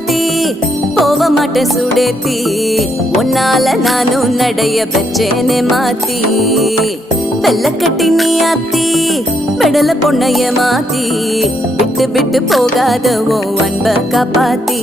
மாத்தி போக மாட்டேன் சுடேத்தி உன்னால நானும் நடைய பெச்சேனே மாத்தி வெள்ள கட்டி நீ ஆத்தி பெடல பொண்ணைய மாத்தி விட்டு விட்டு போகாத உன் அன்ப காப்பாத்தி